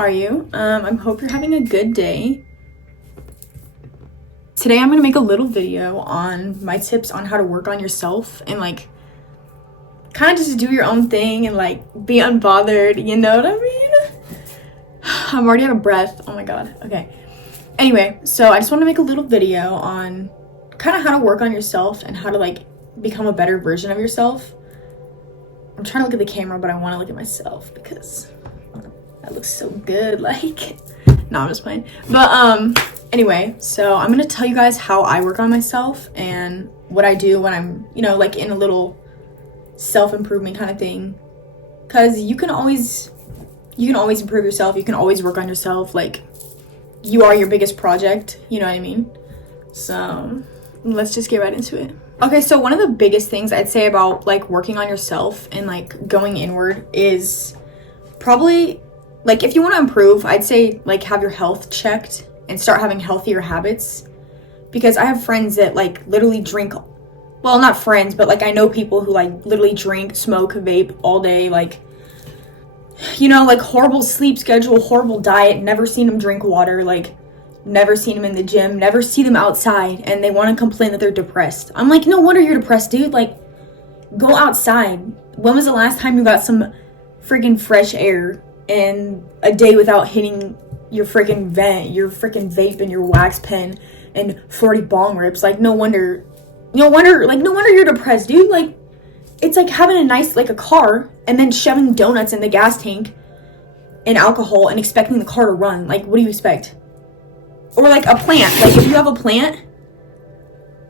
are you? I hope you're having a good day. Today I'm gonna make a little video on my tips on how to work on yourself and like kind of just do your own thing and like be unbothered, you know what I mean? I'm already out of breath. Oh my god. Okay. Anyway, so I just want to make a little video on kind of how to work on yourself and how to like become a better version of yourself. I'm trying to look at the camera, but I want to look at myself because that looks so good. Like, no, I'm just playing. But anyway, so I'm gonna tell you guys how I work on myself and what I do when I'm, you know, like in a little self-improvement kind of thing. Cause you can always improve yourself. You can always work on yourself. Like, you are your biggest project. You know what I mean? So let's just get right into it. Okay, so one of the biggest things I'd say about like working on yourself and like going inward is probably like if you want to improve, I'd say like have your health checked and start having healthier habits. Because I have friends that like literally drink, well, not friends, but like I know people who like literally drink, smoke, vape all day, like, you know, like horrible sleep schedule, horrible diet, never seen them drink water, like never seen them in the gym, never see them outside, and they want to complain that they're depressed. I'm like, no wonder you're depressed, dude. Like, go outside. When was the last time you got some freaking fresh air and a day without hitting your freaking vent, your freaking vape and your wax pen and 40 bong rips? Like, no wonder you're depressed, dude. Like, it's like having a nice, like a car and then shoving donuts in the gas tank and alcohol and expecting the car to run. Like, what do you expect? Or like a plant. Like, if you have a plant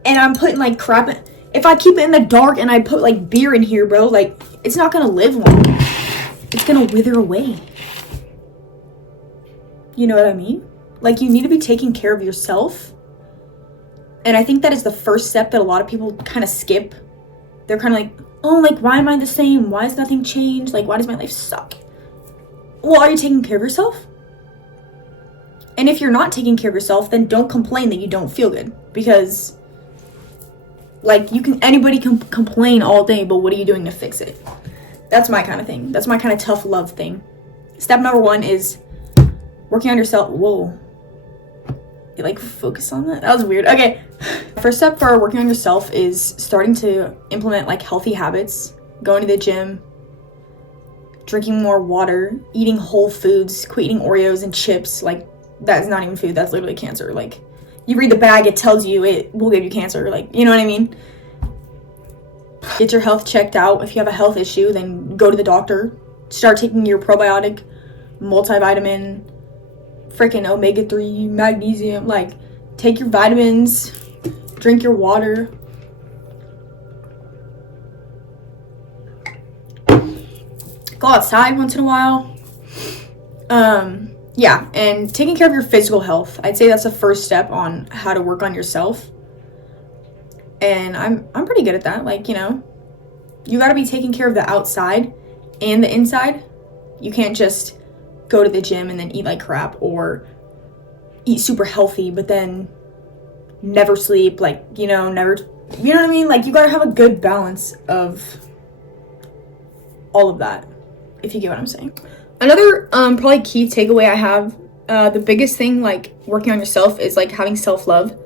and I'm putting like crap in, if I keep it in the dark and I put like beer in here, bro, like it's not gonna live long. It's gonna wither away. You know what I mean? Like, you need to be taking care of yourself. And I think that is the first step that a lot of people kind of skip. They're kind of like, oh, like, why am I the same? Why has nothing changed? Like, why does my life suck? Well, are you taking care of yourself? And if you're not taking care of yourself, then don't complain that you don't feel good. Because, like, anybody can complain all day, but what are you doing to fix it? That's my kind of thing. That's my kind of tough love thing. Step number 1 is working on yourself. Whoa. You, like, focus on that? That was weird. Okay. First step for working on yourself is starting to implement, like, healthy habits. Going to the gym. Drinking more water. Eating whole foods. Quit eating Oreos and chips. Like, that's not even food. That's literally cancer. Like, you read the bag, it tells you it will give you cancer. Like, you know what I mean? Get your health checked out. If you have a health issue, then go to the doctor. Start taking your probiotic, multivitamin, freaking omega-3, magnesium. Like, take your vitamins, drink your water. Go outside once in a while. Yeah, and taking care of your physical health. I'd say that's the first step on how to work on yourself. And I'm pretty good at that. Like, you know, you got to be taking care of the outside and the inside. You can't just go to the gym and then eat like crap or eat super healthy, but then never sleep. Like, you know, never, you know what I mean? Like, you got to have a good balance of all of that, if you get what I'm saying. Another probably key takeaway I have, the biggest thing like working on yourself is like having self-love.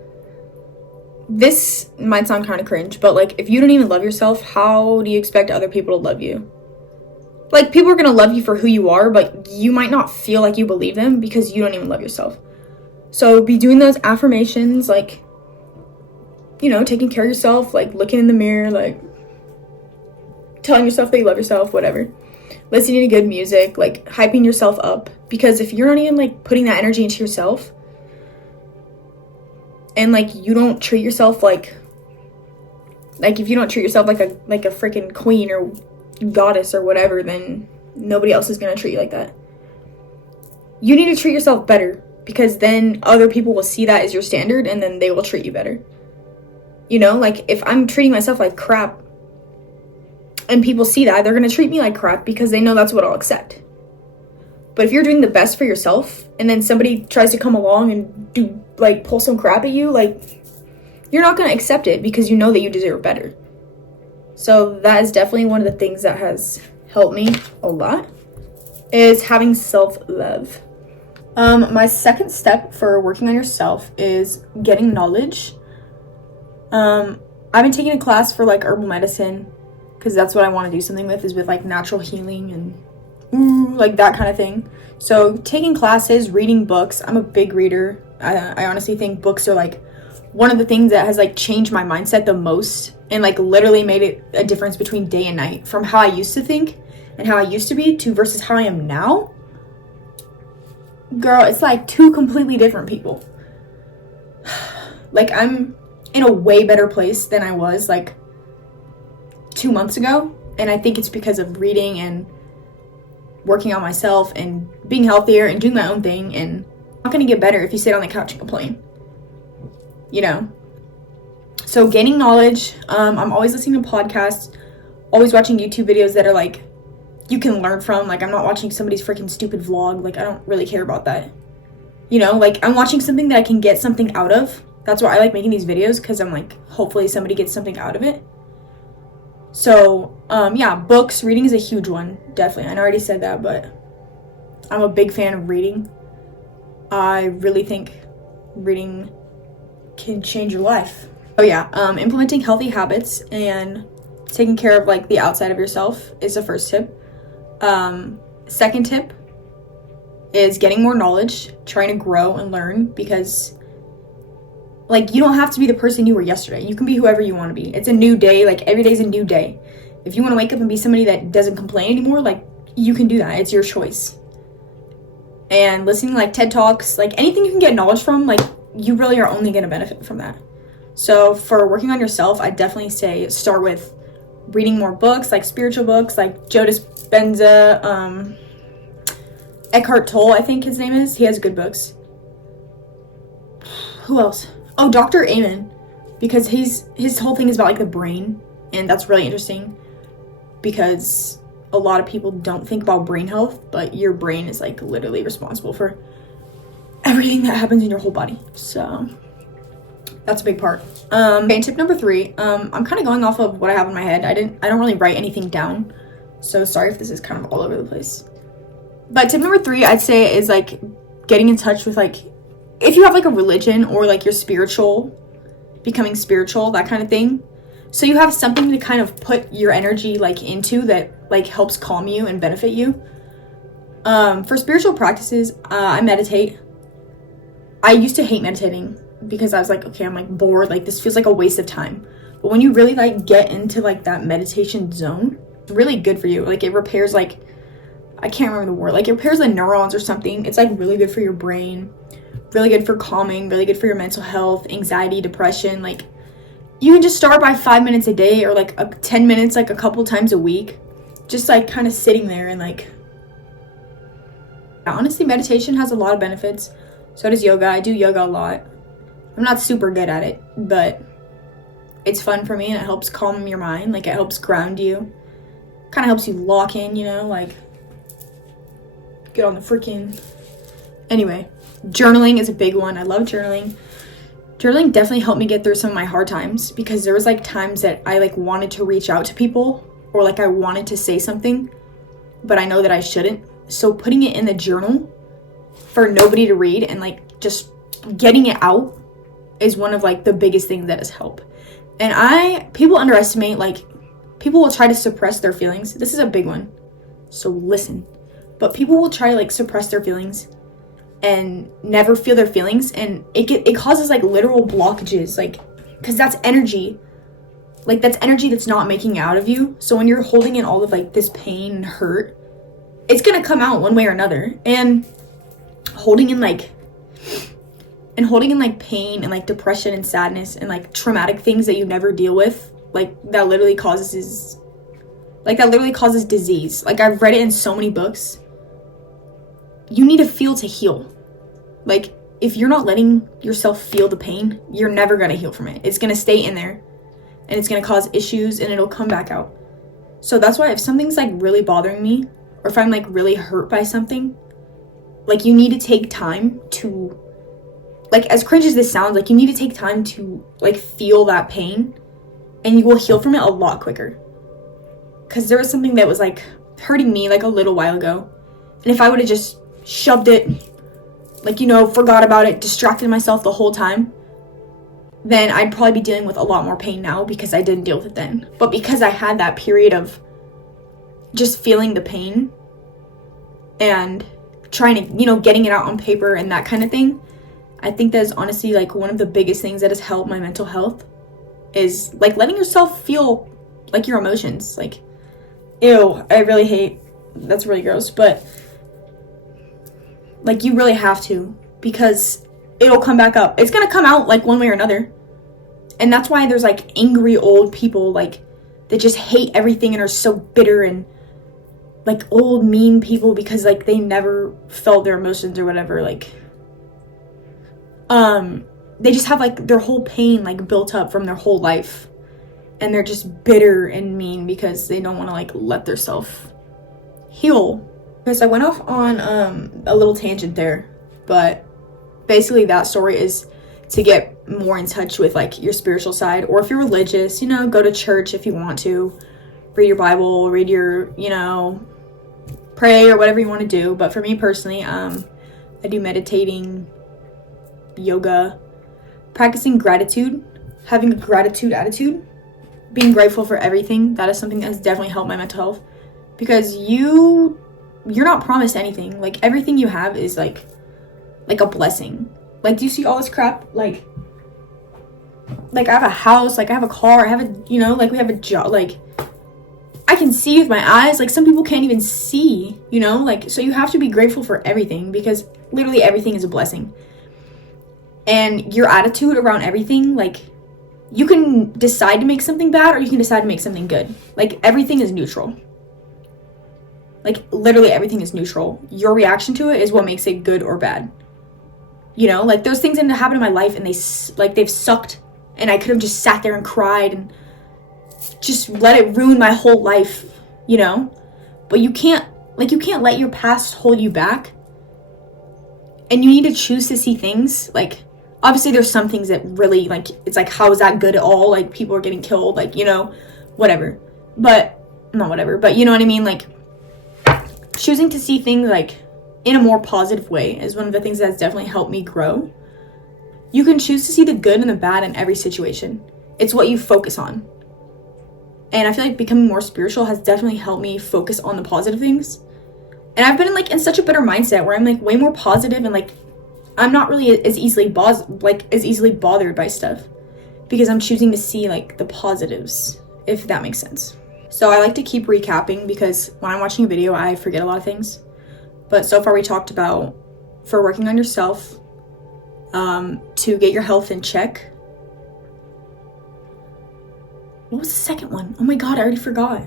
This might sound kind of cringe, but like if you don't even love yourself, how do you expect other people to love you? Like, people are gonna love you for who you are, but you might not feel like you believe them because you don't even love yourself. So be doing those affirmations, like, you know, taking care of yourself, like looking in the mirror, like telling yourself that you love yourself, whatever. Listening to good music, like hyping yourself up, because if you're not even like putting that energy into yourself and like you don't treat yourself like if you don't treat yourself like a freaking queen or goddess or whatever, then nobody else is going to treat you like that. You need to treat yourself better, because then other people will see that as your standard and then they will treat you better. You know, like if I'm treating myself like crap and people see that, they're going to treat me like crap because they know that's what I'll accept. But if you're doing the best for yourself and then somebody tries to come along and pull some crap at you, like, you're not going to accept it because you know that you deserve better. So that is definitely one of the things that has helped me a lot, is having self-love. My second step for working on yourself is getting knowledge. I've been taking a class for like herbal medicine because that's what I want to do something with, is with like natural healing and like that kind of thing. So taking classes, reading books. I'm a big reader. I honestly think books are like one of the things that has like changed my mindset the most, and like literally made it a difference between day and night, from how I used to think and how I used to be to versus how I am now. Girl, it's like two completely different people. Like, I'm in a way better place than I was like 2 months ago, and I think it's because of reading and working on myself and being healthier and doing my own thing. And I'm not gonna get better if you sit on the couch and complain, you know? So gaining knowledge, I'm always listening to podcasts, always watching YouTube videos that are like you can learn from. Like, I'm not watching somebody's freaking stupid vlog. Like, I don't really care about that, you know? Like, I'm watching something that I can get something out of. That's why I like making these videos, because I'm like, hopefully somebody gets something out of it. So yeah, books, reading is a huge one, definitely. I already said that, but I'm a big fan of reading. I really think reading can change your life. Oh yeah, implementing healthy habits and taking care of like the outside of yourself is the first tip. Second tip is getting more knowledge, trying to grow and learn, because like, you don't have to be the person you were yesterday. You can be whoever you want to be. It's a new day. Like, every day's a new day. If you want to wake up and be somebody that doesn't complain anymore, like, you can do that. It's your choice. And listening to like TED Talks, like anything you can get knowledge from, like, you really are only going to benefit from that. So for working on yourself, I definitely say start with reading more books, like spiritual books, like Joe Dispenza, Eckhart Tolle, I think his name is. He has good books. Who else? Oh, Dr. Amen, because his whole thing is about like the brain, and that's really interesting because a lot of people don't think about brain health, but your brain is like literally responsible for everything that happens in your whole body. So that's a big part. Okay, and tip number 3, I'm kind of going off of what I have in my head. I don't really write anything down, so sorry if this is kind of all over the place. But tip number 3, I'd say, is like getting in touch with like, if you have like a religion or like you're spiritual, becoming spiritual, that kind of thing. So you have something to kind of put your energy like into that like helps calm you and benefit you. For spiritual practices, I meditate. I used to hate meditating because I was like, okay, I'm like bored. Like, this feels like a waste of time. But when you really like get into like that meditation zone, it's really good for you. Like, it repairs like, I can't remember the word. Like, it repairs the neurons or something. It's like really good for your brain. Really good for calming, really good for your mental health, anxiety, depression. Like, you can just start by 5 minutes a day, or like 10 minutes like a couple times a week, just like kind of sitting there and like, honestly, meditation has a lot of benefits. So does yoga. I do yoga a lot. I'm not super good at it, but it's fun for me, and it helps calm your mind. Like, it helps ground you, kind of helps you lock in, you know, like get on the freaking, anyway. Journaling is a big one. I love journaling. Journaling definitely helped me get through some of my hard times, because there was like times that I like wanted to reach out to people, or like I wanted to say something, but I know that I shouldn't. So putting it in the journal for nobody to read and like just getting it out is one of like the biggest things that has helped. And people underestimate, like, people will try to suppress their feelings. This is a big one, so listen. But people will try to like suppress their feelings and never feel their feelings, and it causes like literal blockages, like, because that's energy. Like, that's energy that's not making it out of you. So when you're holding in all of like this pain and hurt, it's gonna come out one way or another. And holding in like pain and like depression and sadness and like traumatic things that you never deal with, like, that literally causes disease. Like, I've read it in so many books. You need to feel to heal. Like, if you're not letting yourself feel the pain, you're never gonna heal from it. It's gonna stay in there, and it's gonna cause issues, and it'll come back out. So that's why if something's like really bothering me, or if I'm like really hurt by something, like, you need to take time to, like, as cringe as this sounds, like, you need to take time to like feel that pain, and you will heal from it a lot quicker. Because there was something that was like hurting me like a little while ago, and if I would have just shoved it like, forgot about it, distracted myself the whole time, then I'd probably be dealing with a lot more pain now because I didn't deal with it then. But because I had that period of just feeling the pain and trying to, getting it out on paper and that kind of thing, I think that is honestly like one of the biggest things that has helped my mental health is like letting yourself feel like your emotions. Like, ew, I really hate, that's really gross, but like you really have to, because it'll come back up. It's gonna come out like one way or another. And that's why there's like angry old people like that just hate everything and are so bitter, and like old mean people because like they never felt their emotions or whatever. Like they just have like their whole pain like built up from their whole life, and they're just bitter and mean because they don't want to like let their self heal. Because I went off on a little tangent there, but basically that story is to get more in touch with like your spiritual side, or if you're religious, go to church if you want to, read your Bible, read your, pray or whatever you want to do. But for me personally, I do meditating, yoga, practicing gratitude, having a gratitude attitude, being grateful for everything. That is something that has definitely helped my mental health, because you're not promised anything. Like everything you have is like a blessing. Like, do you see all this crap? Like I have a house, like I have a car, I have a, like we have a job, like I can see with my eyes. Like some people can't even see, like, so you have to be grateful for everything, because literally everything is a blessing. And your attitude around everything, like you can decide to make something bad or you can decide to make something good. Like everything is neutral. Like literally everything is neutral. Your reaction to it is what makes it good or bad. Like those things didn't happen in my life and they've sucked, and I could have just sat there and cried and just let it ruin my whole life, but you can't let your past hold you back, and you need to choose to see things. Like obviously there's some things that really, like, it's like, how is that good at all? Like people are getting killed, like, whatever, but not whatever, but you know what I mean? Like choosing to see things like in a more positive way is one of the things that's definitely helped me grow. You can choose to see the good and the bad in every situation. It's what you focus on. And I feel like becoming more spiritual has definitely helped me focus on the positive things. And I've been in such a better mindset where I'm like way more positive, and like I'm not really as easily bothered by stuff, because I'm choosing to see like the positives, if that makes sense. So I like to keep recapping, because when I'm watching a video I forget a lot of things. But so far we talked about for working on yourself, to get your health in check. What was the second one? Oh my god, I already forgot.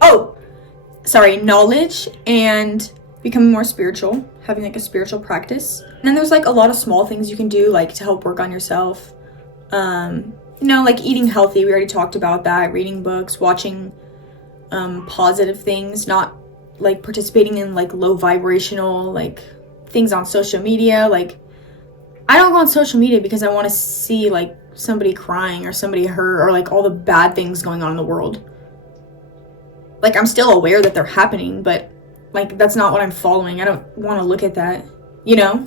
Oh, sorry, knowledge and becoming more spiritual, having like a spiritual practice. And then there's like a lot of small things you can do like to help work on yourself. Like eating healthy, we already talked about that, reading books, watching positive things, not like participating in like low vibrational like things on social media. Like I don't go on social media because I want to see like somebody crying or somebody hurt or like all the bad things going on in the world. Like I'm still aware that they're happening, but like that's not what I'm following. I don't want to look at that,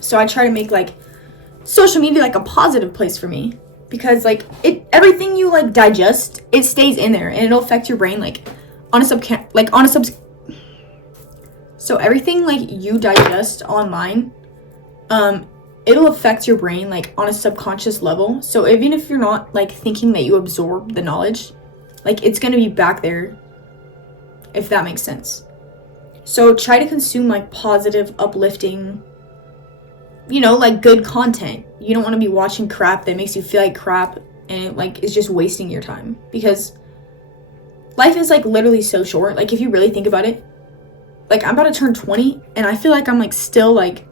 so I try to make like social media like a positive place for me, because like everything you like digest, it stays in there and it'll affect your brain like so everything like you digest online, it'll affect your brain like on a subconscious level. So even if you're not like thinking that you absorb the knowledge, like it's gonna be back there, if that makes sense. So try to consume like positive, uplifting, like good content. You don't want to be watching crap that makes you feel like crap and it like is just wasting your time, because life is like literally so short. Like if you really think about it, like I'm about to turn 20 and I feel like I'm like still like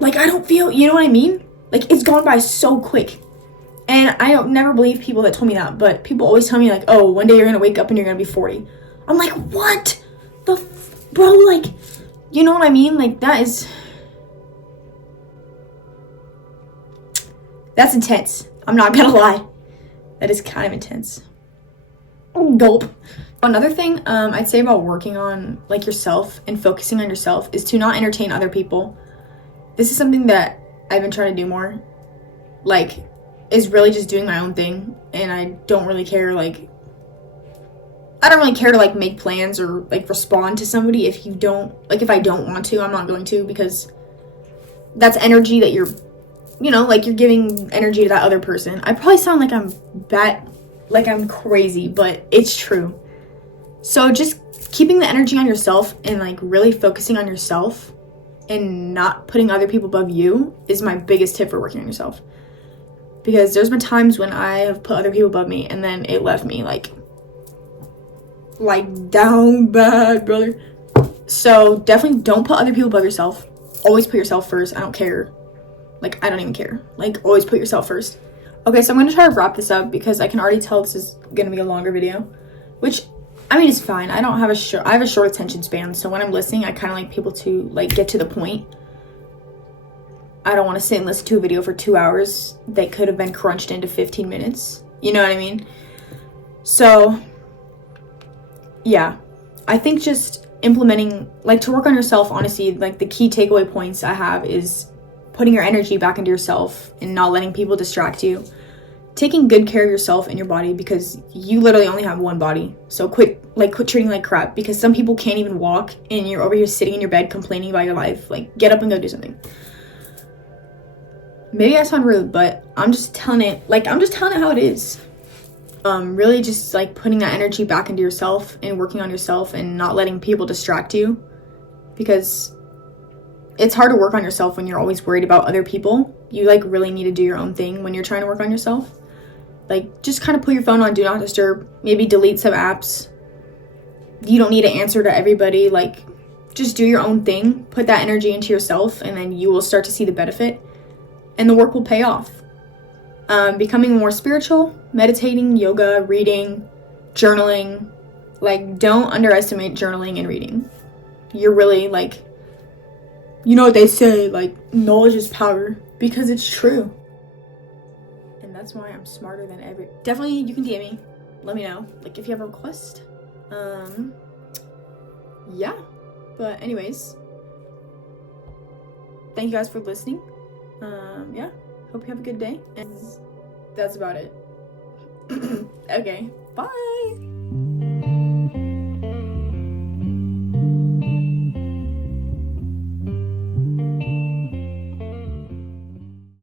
I don't feel, you know what I mean? Like it's gone by so quick. And I don't never believe people that told me that, but people always tell me like, oh, one day you're gonna wake up and you're gonna be 40. I'm like, what bro, like, you know what I mean? Like that's intense. I'm not gonna lie, that is kind of intense. Gulp. Another thing I'd say about working on like yourself and focusing on yourself is to not entertain other people. This is something that I've been trying to do more. Like, is really just doing my own thing, and I don't really care. Like, I don't really care to like make plans or like respond to somebody if you don't like. If I don't want to, I'm not going to, because that's energy that you're, you know, like you're giving energy to that other person. I probably sound like I'm crazy, but it's true. So just keeping the energy on yourself and like really focusing on yourself and not putting other people above you is my biggest tip for working on yourself. Because there's been times when I have put other people above me and then it left me like down bad, brother. So definitely don't put other people above yourself. Always put yourself first. I don't care. Like, I don't even care. Like, always put yourself first. Okay, so I'm going to try to wrap this up because I can already tell this is going to be a longer video, which, I mean, it's fine. I have a short attention span, so when I'm listening, I kind of like people to like get to the point. I don't want to sit and listen to a video for 2 hours that could have been crunched into 15 minutes. You know what I mean? So, yeah. I think just implementing, like, to work on yourself, honestly, like, the key takeaway points I have is putting your energy back into yourself and not letting people distract you. Taking good care of yourself and your body, because you literally only have one body. So quit treating like crap, because some people can't even walk and you're over here sitting in your bed complaining about your life. Like, get up and go do something. Maybe I sound rude, but I'm just telling it how it is. Really just like putting that energy back into yourself and working on yourself and not letting people distract you, because it's hard to work on yourself when you're always worried about other people. You like really need to do your own thing when you're trying to work on yourself. Like, just kind of put your phone on do not disturb, maybe delete some apps. You don't need to answer to everybody. Like, just do your own thing, put that energy into yourself, and then you will start to see the benefit and the work will pay off. Becoming more spiritual, meditating, yoga, reading, journaling. Like, don't underestimate journaling and reading. You're really like, you know what they say, like, knowledge is power, because it's true. And that's why I'm smarter than ever. Definitely, you can DM me. Let me know, like, if you have a request. Yeah. But anyways, thank you guys for listening. Yeah. Hope you have a good day. And that's about it. Okay. Bye.